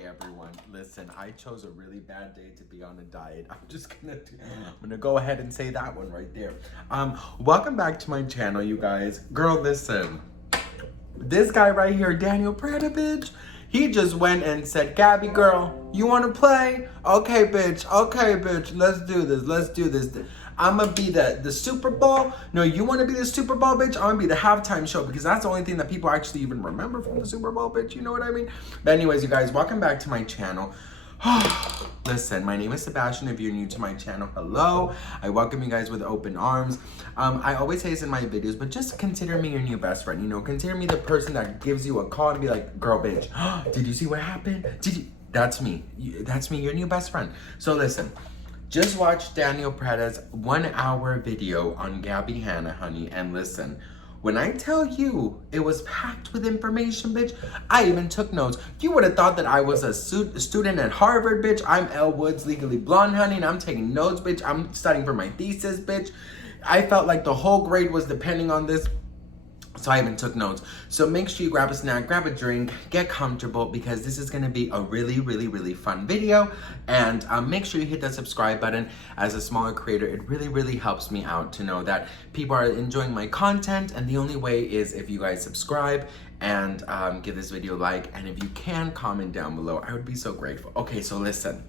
Okay, everyone, listen, I chose a really bad day to be on a diet. I'm gonna go ahead and say that one right there. Welcome back to my channel, you guys. Girl, listen, this guy right here, Daniel PREDA, bitch, he just went and said, Gabby girl, you wanna play? Okay, bitch, let's do this. I'm gonna be the Super Bowl. No, you wanna be the Super Bowl, bitch? I'm gonna be the halftime show because that's the only thing that people actually even remember from the Super Bowl, bitch. You know what I mean? But anyways, you guys, welcome back to my channel. Listen, my name is Sebastian. If you're new to my channel, hello. I welcome you guys with open arms. I always say this in my videos, but just consider me your new best friend. You know, consider me the person that gives you a call and be like, girl, bitch, did you see what happened? That's me. That's me, your new best friend. So listen. Just watch Daniel PREDA's 1 hour video on GABBIE HANNA, honey, and listen. When I tell you it was packed with information, bitch, I even took notes. You would have thought that I was a student at Harvard, bitch. I'm Elle Woods, Legally Blonde, honey, and I'm taking notes, bitch. I'm studying for my thesis, bitch. I felt like the whole grade was depending on this. So I even took notes. So make sure you grab a snack, grab a drink, get comfortable because this is going to be a really fun video. And make sure you hit that subscribe button. As a smaller creator, it really helps me out to know that people are enjoying my content. And the only way is if you guys subscribe and give this video a like. And if you can, comment down below. I would be so grateful. Okay, so listen.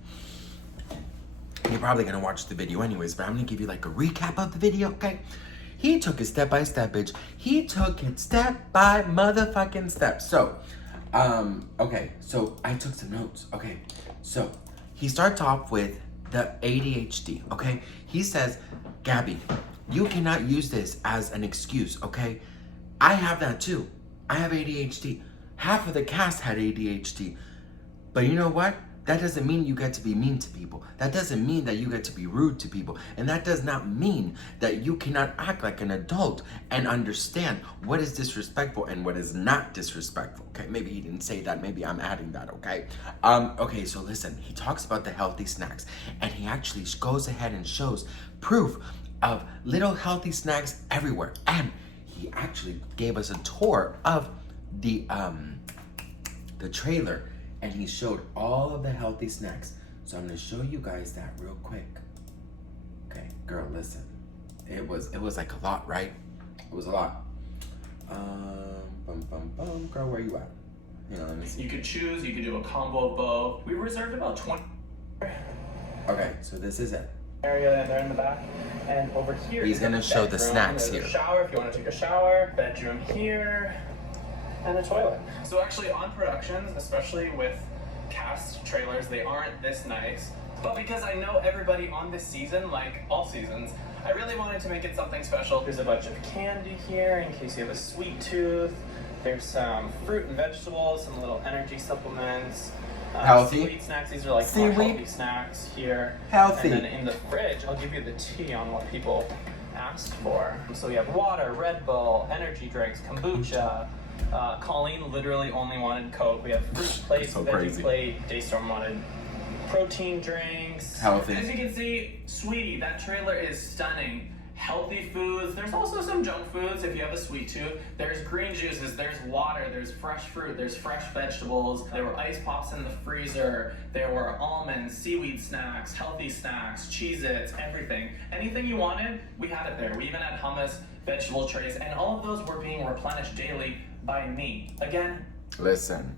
You're probably going to watch the video anyways, but I'm going to give you like a recap of the video, okay? He took it step by step, bitch. He took it step by motherfucking step. So, okay, so I took some notes, okay? So, he starts off with the ADHD, okay? He says, Gabby, you cannot use this as an excuse, okay? I have that too. I have ADHD. Half of the cast had ADHD. But you know what? That doesn't mean you get to be mean to people. That doesn't mean that you get to be rude to people. And that does not mean that you cannot act like an adult and understand what is disrespectful and what is not disrespectful, okay? Maybe he didn't say that, maybe I'm adding that, okay? Okay, so listen, he talks about the healthy snacks and he actually goes ahead and shows proof of little healthy snacks everywhere. And he actually gave us a tour of the trailer. And he showed all of the healthy snacks. So I'm gonna show you guys that real quick. Okay, girl, listen. It was like a lot, right? It was a lot. Girl, where you at? You know, let me see. You could choose, you could do a combo of both. We reserved about 20. Okay, so this is it. Area there in the back. And over here, he's gonna show the snacks here. Shower if you want to take a shower. Bedroom here. And a toilet. So actually on productions, especially with cast trailers, they aren't this nice. But because I know everybody on this season, like all seasons, I really wanted to make it something special. There's a bunch of candy here in case you have a sweet tooth. There's some fruit and vegetables, some little energy supplements. Healthy. Sweet snacks, these are like more healthy snacks here. Healthy. And then in the fridge, I'll give you the tea on what people asked for. So we have water, Red Bull, energy drinks, kombucha. Colleen literally only wanted Coke. We have fruit plates, so veggie plate. Daystorm wanted protein drinks. Healthy. As you can see, sweetie, that trailer is stunning. Healthy foods. There's also some junk foods if you have a sweet tooth. There's green juices, there's water, there's fresh fruit, there's fresh vegetables. There were ice pops in the freezer. There were almonds, seaweed snacks, healthy snacks, Cheez-Its, everything. Anything you wanted, we had it there. We even had hummus, vegetable trays, and all of those were being replenished daily by me. Again, listen,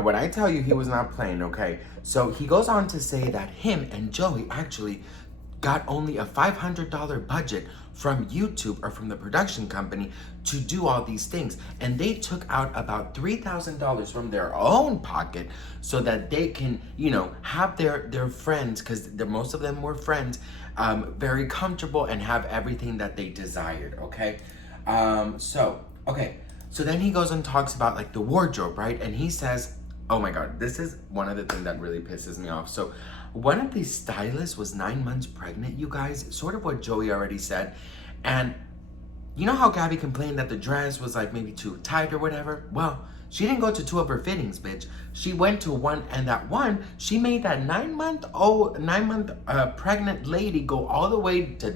when I tell you he was not playing, okay? So he goes on to say that him and Joey actually got only a $500 budget from YouTube or from the production company to do all these things. And they took out about $3,000 from their own pocket so that they can, you know, have their friends, because most of them were friends, very comfortable and have everything that they desired, okay? So then he goes and talks about like the wardrobe, right? And he says, oh my God, this is one of the things that really pisses me off. So one of these stylists was 9 months pregnant, you guys, sort of what Joey already said. And you know how Gabby complained that the dress was like maybe too tight or whatever? Well, she didn't go to 2 of her fittings, bitch. She went to one, and that one, she made that 9 month pregnant lady go all the way to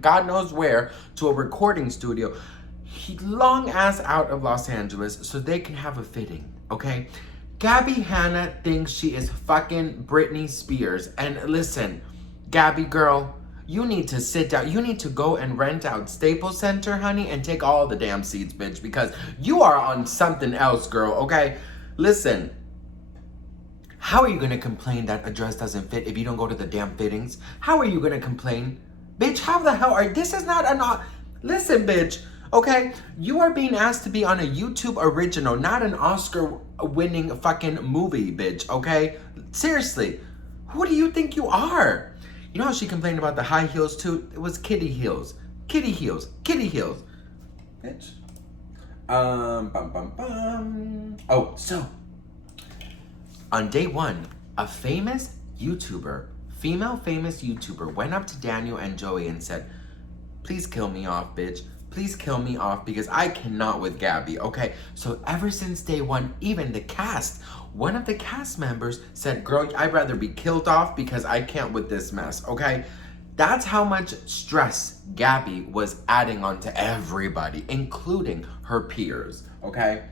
God knows where to a recording studio. Long ass out of Los Angeles so they can have a fitting, okay? Gabbie Hanna thinks she is fucking Britney Spears. And listen, Gabbie girl, you need to sit down. You need to go and rent out Staples Center, honey, and take all the damn seats, bitch, because you are on something else, girl, okay? Listen, how are you gonna complain that a dress doesn't fit if you don't go to the damn fittings? How are you gonna complain? Bitch, how the hell are, this is not an, listen, bitch, okay? You are being asked to be on a YouTube original, not an Oscar-winning fucking movie, bitch, okay? Seriously, who do you think you are? You know how she complained about the high heels too? It was kitty heels. Kitty heels. Kitty heels. Bitch. Oh, so. On day one, a famous YouTuber, female famous YouTuber, went up to Daniel and Joey and said, please kill me off, bitch. Please kill me off because I cannot with Gabbie, okay? So ever since day one, even the cast, one of the cast members said, girl, I'd rather be killed off because I can't with this mess, okay? That's how much stress Gabbie was adding on to everybody, including her peers, okay?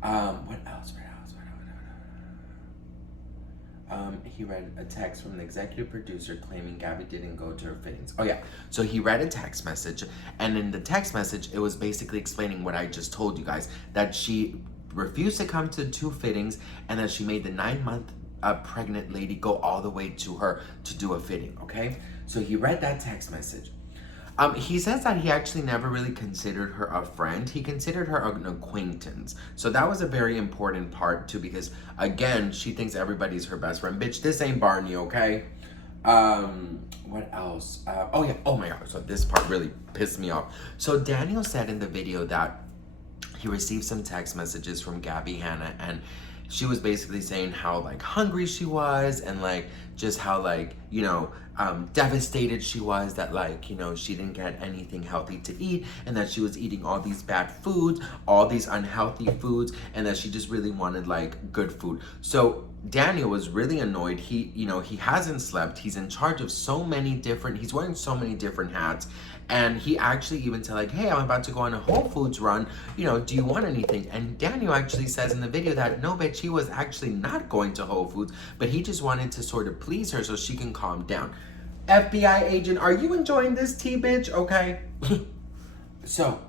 What else? He read a text from the executive producer claiming Gabbie didn't go to her fittings. Oh yeah, so he read a text message, and in the text message, it was basically explaining what I just told you guys, that she refused to come to 2 fittings, and that she made the 9-month pregnant lady go all the way to her to do a fitting, okay? So he read that text message. He says that he actually never really considered her a friend. He considered her an acquaintance. So that was a very important part too, because again, she thinks everybody's her best friend. Bitch, this ain't Barney, okay? What else? Oh yeah, oh my God, so this part really pissed me off. So Daniel said in the video that he received some text messages from Gabbie Hanna, and she was basically saying how like hungry she was, and like just how like, you know, devastated she was that like, you know, she didn't get anything healthy to eat, and that she was eating all these bad foods, all these unhealthy foods, and that she just really wanted like good food. So Daniel was really annoyed. He, you know, he hasn't slept. He's in charge of so many different, he's wearing so many different hats. And he actually even said like, hey, I'm about to go on a Whole Foods run. You know, do you want anything? And Daniel actually says in the video that no, bitch, he was actually not going to Whole Foods, but he just wanted to sort of please her so she can calm down. FBI agent, are you enjoying this tea, bitch? Okay. So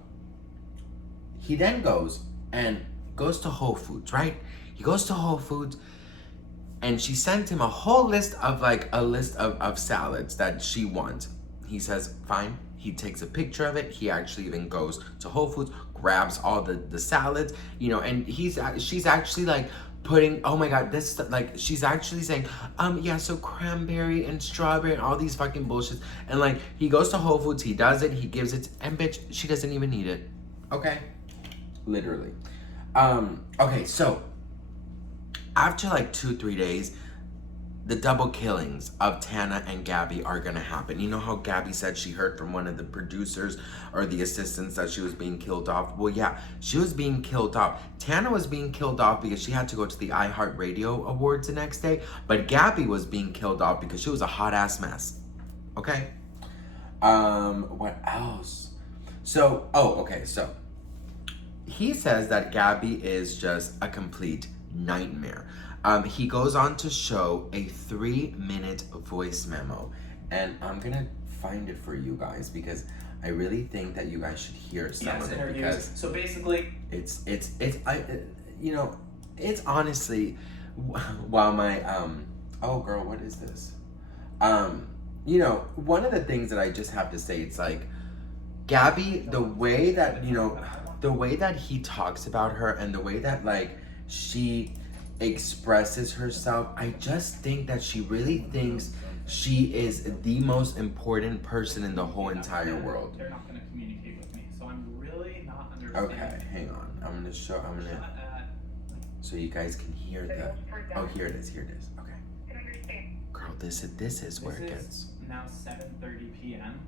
he then goes to Whole Foods, right? He goes to Whole Foods, and she sent him a whole list of salads that she wants. He says, fine. He takes a picture of it. He actually even goes to Whole Foods, grabs all the salads, you know, and she's actually like putting, oh my God, this, like, she's actually saying, yeah, so cranberry and strawberry and all these fucking bullshit. And like, he goes to Whole Foods, he does it, he gives it, and bitch, she doesn't even need it. Okay? Literally. Okay, so after like 2-3 days, the double killings of Tana and Gabbie are gonna happen. You know how Gabbie said she heard from one of the producers or the assistants that she was being killed off? Well, yeah, she was being killed off. Tana was being killed off because she had to go to the iHeartRadio Awards the next day, but Gabbie was being killed off because she was a hot ass mess. Okay? What else? So, okay, so he says that Gabbie is just a complete nightmare. He goes on to show a 3-minute voice memo, and I'm gonna find it for you guys because I really think that you guys should hear some of it, because so basically it's you know, it's honestly, while my oh girl, what is this? You know, one of the things that I just have to say, it's like Gabbie, the way that, you know, the way that he talks about her and the way that like she expresses herself, I just think that she really thinks she is the most important person in the whole entire world. They're not going to communicate with me, so I'm really not understanding. Okay, hang on. I'm gonna so you guys can hear the. Oh, here it is. Here it is. Okay. Girl, this is where it gets. Now 7:30 p.m.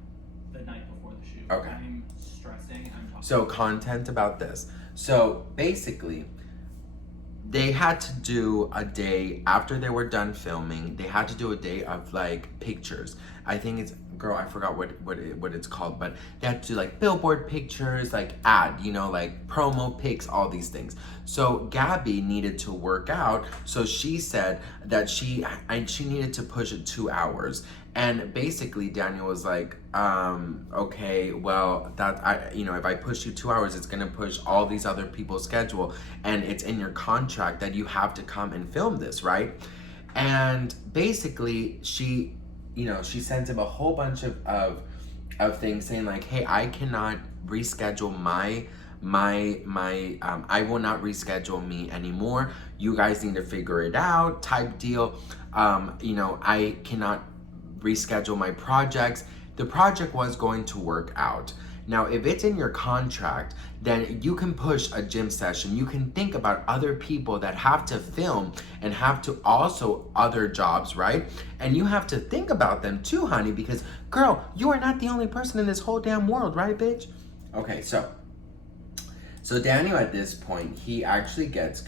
the night before the shoot. Okay. I'm stressing. I'm talking. So content about this. So basically, they had to do a day after they were done filming. They had to do a day of like pictures. I think it's, girl, I forgot what it's called, but they had to do like billboard pictures, like ad, you know, like promo pics, all these things. So Gabby needed to work out, so she said that she needed to push it 2 hours. And basically Daniel was like, okay, well, if I push you 2 hours, it's gonna push all these other people's schedule, and it's in your contract that you have to come and film this, right? And basically she sent him a whole bunch of things saying like, hey, I cannot reschedule I will not reschedule me anymore. You guys need to figure it out, type deal. I cannot reschedule my projects. The project was going to work out. Now, if it's in your contract, then you can push a gym session. You can think about other people that have to film and have to also other jobs, right? And you have to think about them too, honey, because girl, you are not the only person in this whole damn world, right, bitch? Okay, so Daniel at this point, he actually gets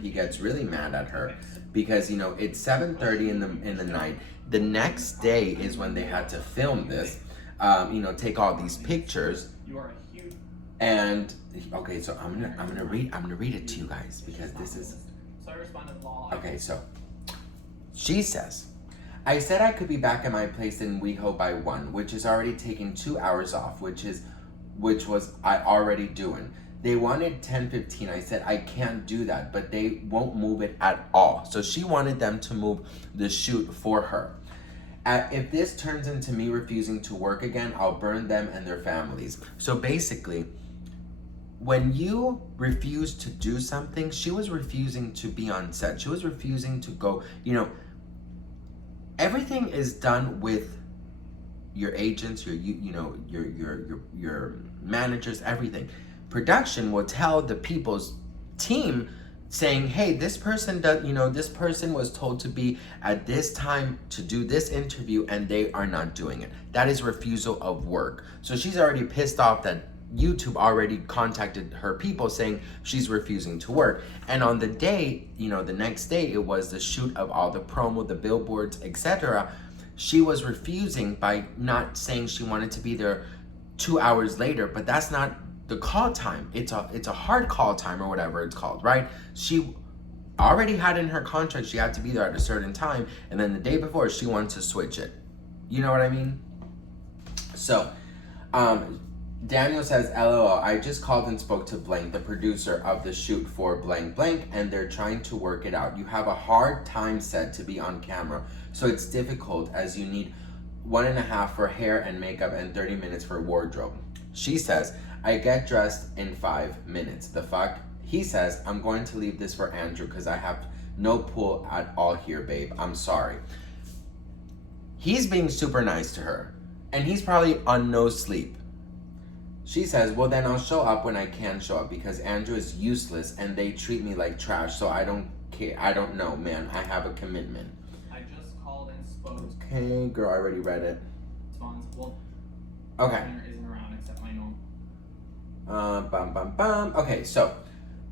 he gets really mad at her because, it's 7:30 in the night. The next day is when they had to film this, take all these pictures. You are a huge. And okay, so I'm gonna read it to you guys because this is. So I responded, lol. Okay, so she says, I said I could be back at my place in WeHo by 1, which is already taking 2 hours off, which was I already doing. They wanted 10:15. I said I can't do that, but they won't move it at all. So she wanted them to move the shoot for her. If this turns into me refusing to work again, I'll burn them and their families. So basically, when you refuse to do something, she was refusing to be on set. She was refusing to go, everything is done with your agents, your managers, everything. Production will tell the people's team saying, hey, this person this person was told to be at this time to do this interview and they are not doing it. That is refusal of work. So she's already pissed off that YouTube already contacted her people saying she's refusing to work. And on the day, the next day, it was the shoot of all the promo, the billboards, etc. She was refusing by not saying she wanted to be there 2 hours later, but that's not the call time. It's a hard call time or whatever it's called, right? She already had in her contract she had to be there at a certain time, and then the day before she wanted to switch it. You know what I mean? So, Daniel says, LOL, I just called and spoke to blank, the producer of the shoot for blank blank, and they're trying to work it out. You have a hard time set to be on camera, so it's difficult as you need 1.5 for hair and makeup and 30 minutes for wardrobe. She says, I get dressed in 5 minutes. The fuck? He says, I'm going to leave this for Andrew because I have no pull at all here, babe. I'm sorry. He's being super nice to her, and he's probably on no sleep. She says, well, then I'll show up when I can show up because Andrew is useless and they treat me like trash, so I don't care. I don't know, man. I have a commitment. I just called and spoke. Okay, girl, I already read it. Well, okay. Isn't around except my norm. Okay, so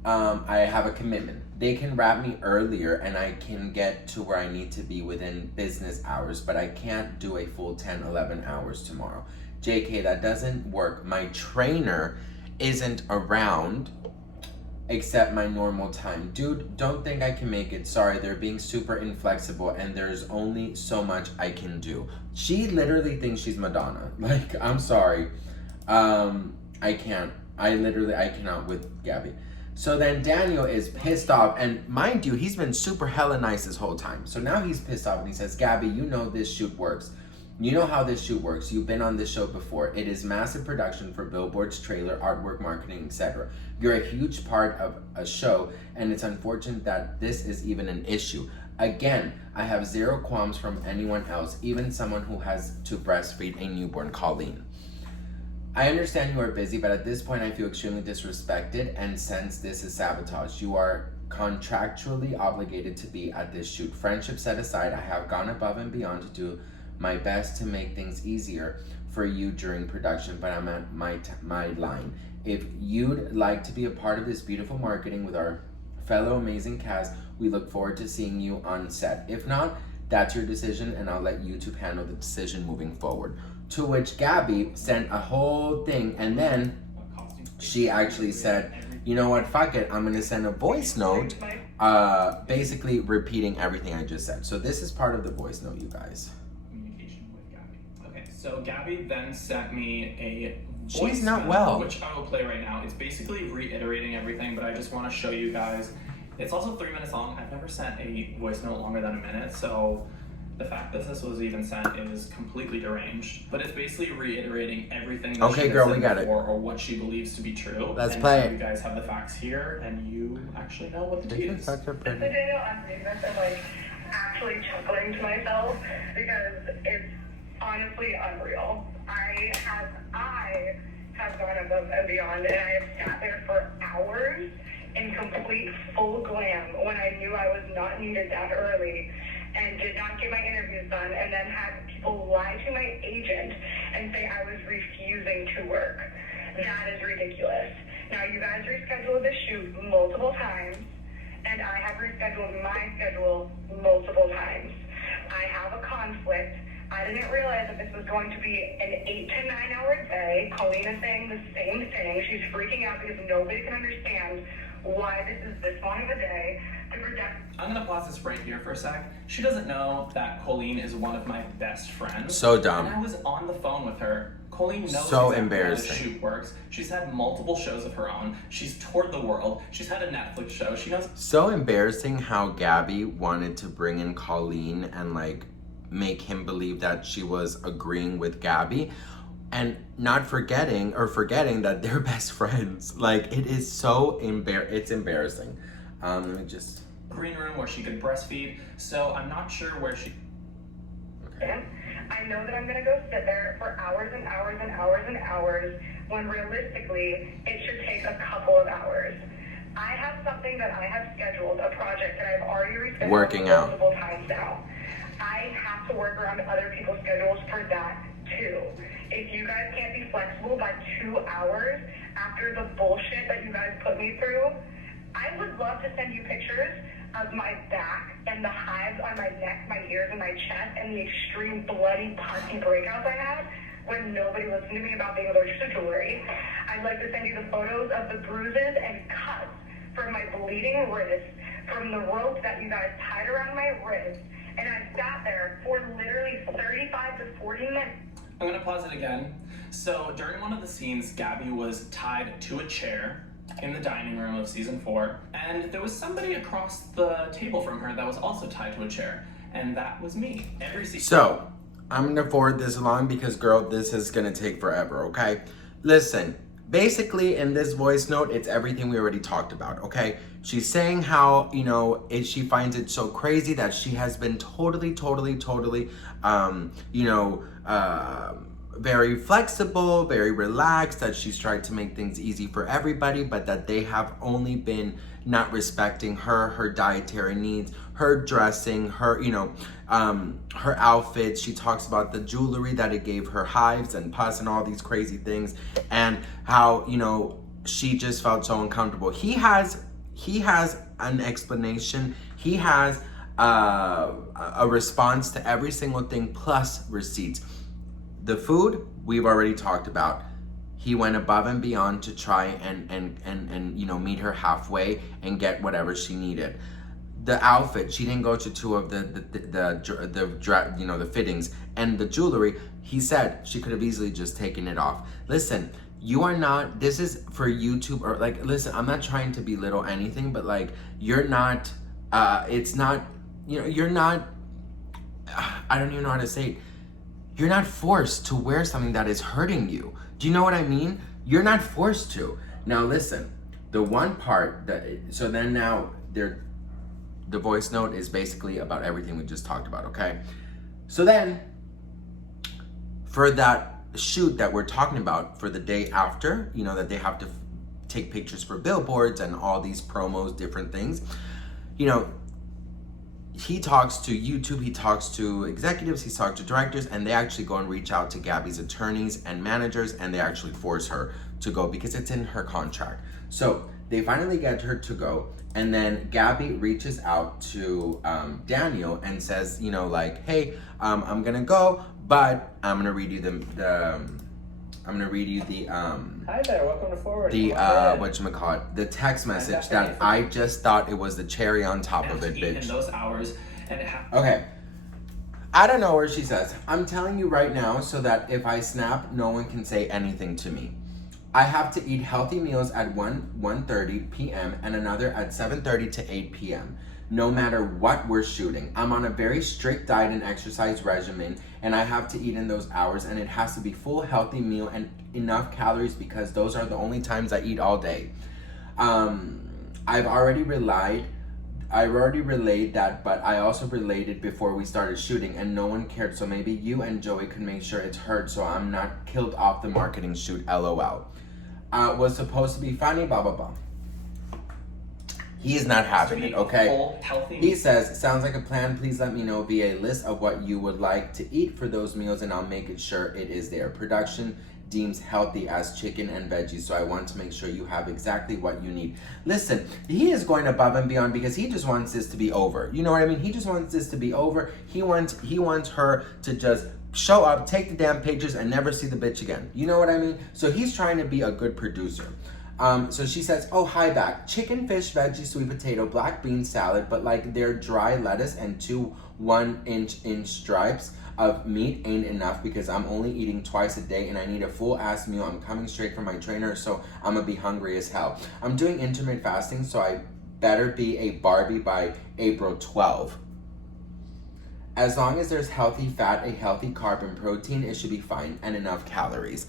I have a commitment. They can wrap me earlier and I can get to where I need to be within business hours, but I can't do a full 10, 11 hours tomorrow. JK, that doesn't work. My trainer isn't around except my normal time. Dude, don't think I can make it. Sorry, they're being super inflexible and there's only so much I can do. She literally thinks she's Madonna. Like, I'm sorry. I can't. I cannot with Gabby. So then Daniel is pissed off, and mind you, he's been super hella nice this whole time. So now he's pissed off and he says, Gabby, you know this shoot works. You know how this shoot works. You've been on this show before. It is massive production for billboards, trailer, artwork, marketing, etc. You're a huge part of a show, and it's unfortunate that this is even an issue. Again, I have zero qualms from anyone else, even someone who has to breastfeed a newborn, Colleen. I understand you are busy, but at this point I feel extremely disrespected and sense this is sabotage. You are contractually obligated to be at this shoot. Friendship set aside, I have gone above and beyond to do my best to make things easier for you during production, but I'm at my line. If you'd like to be a part of this beautiful marketing with our fellow amazing cast, we look forward to seeing you on set. If not, that's your decision, and I'll let YouTube handle the decision moving forward. To which Gabbie sent a whole thing, and then she actually said, you know what, fuck it, I'm gonna send a voice note, basically repeating everything I just said. So this is part of the voice note, you guys. Communication with Gabbie. Okay, so Gabbie then sent me a voice She's not memo, well. which I will play right now. It's basically reiterating everything, but I just want to show you guys. It's also 3 minutes long. I've never sent a voice note longer than a minute, so the fact that this was even sent is completely deranged. But it's basically reiterating everything that Okay, she girl, has we said got it. before, or what she believes to be true. Let's and play now it. You guys have the facts here, and you actually know what the tea is. Such a The pretty. day I'm doing this, I'm like actually chuckling to myself because it's honestly unreal. I have gone above and beyond, and I have sat there for hours in complete full glam when I knew I was not needed that early, and did not get my interviews done, and then had people lie to my agent and say I was refusing to work. That is ridiculous. Now, you guys rescheduled the shoot multiple times, and I have rescheduled my schedule multiple times. I have a conflict. I didn't realize that this was going to be an 8 to 9 hour day. Colleen is saying the same thing. She's freaking out because nobody can understand why this is this long of a day to protect. I'm gonna pause this right here for a sec. She doesn't know that Colleen is one of my best friends. So dumb. And I was on the phone with her. Colleen knows So exactly embarrassing. how the shoot works. She's had multiple shows of her own. She's toured the world. She's had a Netflix show. She knows. So embarrassing how Gabbie wanted to bring in Colleen and like make him believe that she was agreeing with Gabbie, and not forgetting that they're best friends. Like, it is so it's embarrassing. Let me just. Green room where she could breastfeed. So I'm not sure where she. Okay. I know that I'm going to go sit there for hours and hours and hours and hours when realistically it should take a couple of hours. I have something that I have scheduled, a project that I've already rescheduled Working out. multiple times now. I have to work around other people's schedules for that too. If you guys can't be flexible by 2 hours after the bullshit that you guys put me through, I would love to send you pictures of my back and the hives on my neck, my ears, and my chest, and the extreme bloody pussy breakouts I had when nobody listened to me about being allergic to jewelry. I'd like to send you the photos of the bruises and cuts from my bleeding wrist, from the rope that you guys tied around my wrist, and I sat there for literally 35 to 40 minutes. I'm gonna pause it again. So during one of the scenes, Gabbie was tied to a chair in the dining room of season 4, and there was somebody across the table from her that was also tied to a chair, and that was me. Every season. So, I'm gonna forward this along because, girl, this is gonna take forever, okay? Listen, basically in this voice note, it's everything we already talked about, okay? She's saying how, you know, she finds it so crazy that she has been totally, very flexible, very relaxed, that she's tried to make things easy for everybody, but that they have only been not respecting her dietary needs, her dressing, her, her outfits. She talks about the jewelry that it gave her hives and pus and all these crazy things, and how, she just felt so uncomfortable. He has an explanation. He has a response to every single thing, plus receipts. The food, we've already talked about. He went above and beyond to try and meet her halfway and get whatever she needed. The outfit, she didn't go to 2 of the fittings, and the jewelry, he said she could have easily just taken it off. Listen, you are not, this is for YouTube, or like, listen, I'm not trying to belittle anything, but like, you're not, it's not, you're not, I don't even know how to say it. You're not forced to wear something that is hurting you. Do you know what I mean? You're not forced to. Now listen, the one part that, so then now the voice note is basically about everything we just talked about, okay? So then, for that shoot that we're talking about for the day after, that they have to take pictures for billboards and all these promos, different things, he talks to YouTube, he talks to executives, he talks to directors, and they actually go and reach out to Gabbie's attorneys and managers, and they actually force her to go because it's in her contract. So They finally get her to go, and then Gabby reaches out to Daniel and says, you know, like, hey, I'm gonna go, but I'm gonna read you the Hi there, welcome to Forward. the whatchamacallit, the text message that I just thought it was the cherry on top of it, bitch. In those hours, and Okay. I don't know where she says, I'm telling you right now so that if I snap, no one can say anything to me. I have to eat healthy meals at 1:30 p.m. and another at 7:30 to 8 p.m. no matter what we're shooting. I'm on a very strict diet and exercise regimen, and I have to eat in those hours, and it has to be full healthy meal and enough calories because those are the only times I eat all day. I've already relayed that, but I also relayed it before we started shooting and no one cared, so maybe you and Joey could make sure it's heard so I'm not killed off the marketing shoot, LOL. Was supposed to be funny, blah, blah, blah. He is not having it, okay? Full, healthy. He says, sounds like a plan. Please let me know via a list of what you would like to eat for those meals and I'll make it sure it is there. Production deems healthy as chicken and veggies, so I want to make sure you have exactly what you need. Listen, he is going above and beyond because he just wants this to be over. You know what I mean? He just wants this to be over. He wants her to just show up, take the damn pictures, and never see the bitch again. You know what I mean? So he's trying to be a good producer. So she says, oh, hi back. Chicken, fish, veggie, sweet potato, black bean salad, but like their dry lettuce and 2 1-inch stripes of meat ain't enough because I'm only eating twice a day and I need a full ass meal. I'm coming straight from my trainer, so I'm gonna be hungry as hell. I'm doing intermittent fasting, so I better be a Barbie by April 12. As long as there's healthy fat, a healthy carb and protein, it should be fine and enough calories.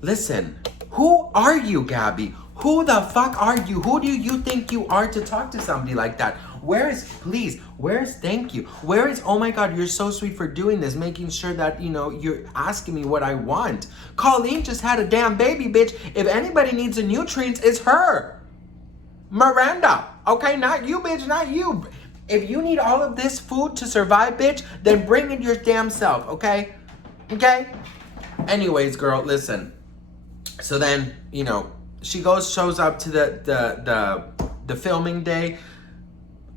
Listen, who are you, Gabby? Who the fuck are you? Who do you think you are to talk to somebody like that? Where is thank you? Where is, oh my God, you're so sweet for doing this, making sure that, you know, you're asking me what I want. Colleen just had a damn baby, bitch. If anybody needs a nutrients, it's her. Miranda, okay? Not you, bitch, not you. If you need all of this food to survive, bitch, then bring it your damn self, okay? Okay? Anyways, girl, listen. So then, you know, she shows up to the filming day.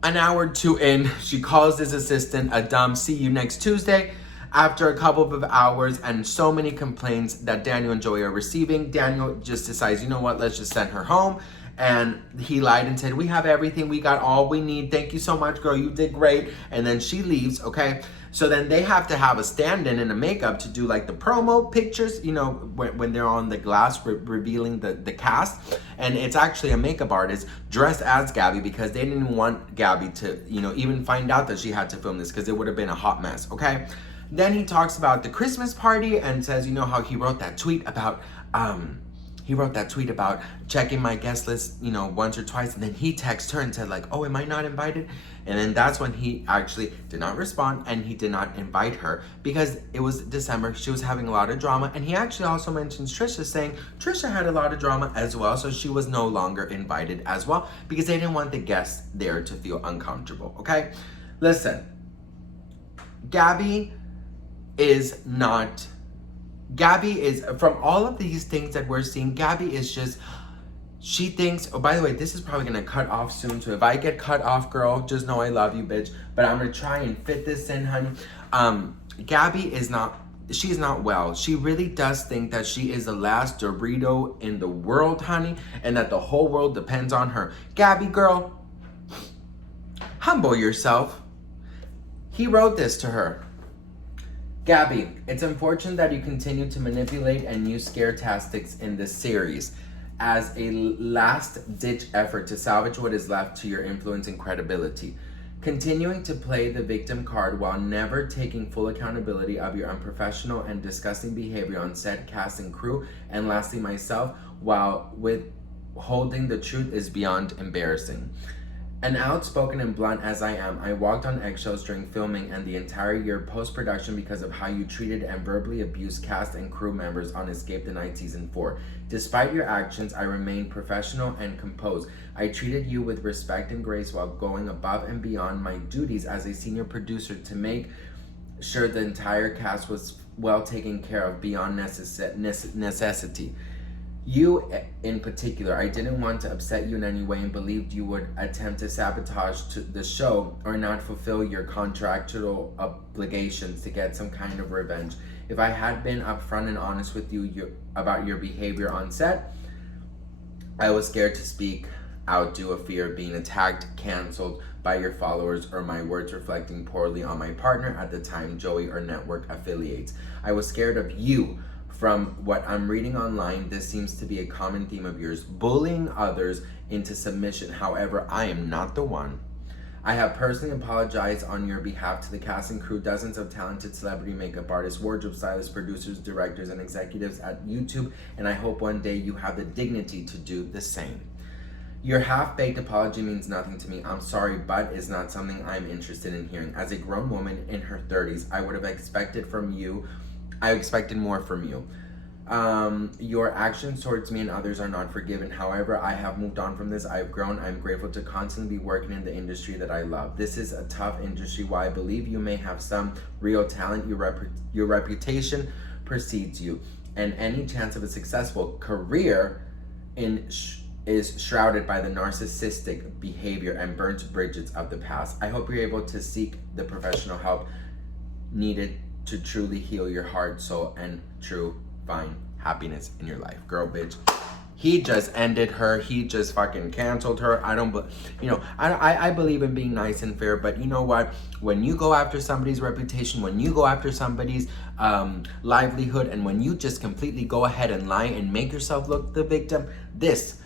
An hour or two in, she calls his assistant a dumb see you next Tuesday. After a couple of hours and so many complaints that Daniel and Joey are receiving, Daniel just decides, you know what, let's just send her home. And he lied and said, we have everything, we got all we need. Thank you so much, girl, you did great. And then she leaves, okay? So then they have to have a stand-in and a makeup to do like the promo pictures, you know, when they're on the glass revealing the cast. And it's actually a makeup artist dressed as Gabby because they didn't want Gabby to, you know, even find out that she had to film this because it would have been a hot mess, okay? Then he talks about the Christmas party and says, you know how he wrote that tweet about, checking my guest list, you know, once or twice. And then he texted her and said like, oh, am I not invited? And then that's when he actually did not respond and he did not invite her because it was December. She was having a lot of drama. And he actually also mentions Trisha, saying Trisha had a lot of drama as well. So she was no longer invited as well because they didn't want the guests there to feel uncomfortable, okay? Listen, Gabby is, from all of these things that we're seeing, Gabby is just, she thinks, oh, by the way, this is probably gonna cut off soon, so if I get cut off, girl, just know I love you, bitch, but I'm gonna try and fit this in, honey. Gabby is not, she's not well. She really does think that she is the last Dorito in the world, honey, and that the whole world depends on her. Gabby, girl, humble yourself. He wrote this to her. Gabby, it's unfortunate that you continue to manipulate and use scare tactics in this series as a last-ditch effort to salvage what is left to your influence and credibility. Continuing to play the victim card while never taking full accountability of your unprofessional and disgusting behavior on set, cast, and crew, and lastly myself, while withholding the truth is beyond embarrassing. And outspoken and blunt as I am, I walked on eggshells during filming and the entire year post-production because of how you treated and verbally abused cast and crew members on Escape the Night Season 4. Despite your actions, I remained professional and composed. I treated you with respect and grace while going above and beyond my duties as a senior producer to make sure the entire cast was well taken care of beyond necessity. You in particular, I didn't want to upset you in any way and believed you would attempt to sabotage the show or not fulfill your contractual obligations to get some kind of revenge. If I had been upfront and honest with you about your behavior on set, I was scared to speak out due to fear of being attacked, canceled by your followers, or my words reflecting poorly on my partner at the time, Joey, or network affiliates. I was scared of you. From what I'm reading online, this seems to be a common theme of yours, bullying others into submission. However, I am not the one. I have personally apologized on your behalf to the cast and crew, dozens of talented celebrity makeup artists, wardrobe stylists, producers, directors, and executives at YouTube, and I hope one day you have the dignity to do the same. Your half-baked apology means nothing to me. I'm sorry, but is not something I'm interested in hearing. As a grown woman in her 30s, I expected more from you. Your actions towards me and others are not forgiven. However, I have moved on from this. I've grown. I'm grateful to constantly be working in the industry that I love. This is a tough industry. While I believe you may have some real talent, your reputation precedes you, and any chance of a successful career is shrouded by the narcissistic behavior and burnt bridges of the past. I hope you're able to seek the professional help needed to truly heal your heart, soul, and find happiness in your life. Girl, bitch, he just ended her. He just fucking canceled her. I believe in being nice and fair, but you know what? When you go after somebody's reputation, when you go after somebody's livelihood, and when you just completely go ahead and lie and make yourself look the victim, this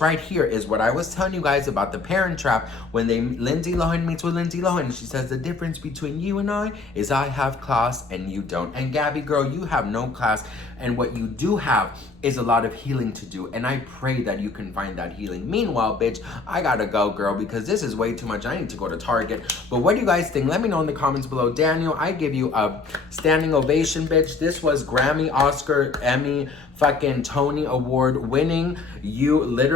right here is what I was telling you guys about the Parent Trap. When Lindsay Lohan meets with Lindsay Lohan, she says the difference between you and I is I have class and you don't. And Gabby, girl, you have no class, and what you do have is a lot of healing to do, and I pray that you can find that healing. Meanwhile, bitch, I gotta go, girl, because this is way too much. I need to go to Target. But what do you guys think? Let me know in the comments below. Daniel, I give you a standing ovation, bitch. This was Grammy, Oscar, Emmy, fucking Tony Award winning. You literally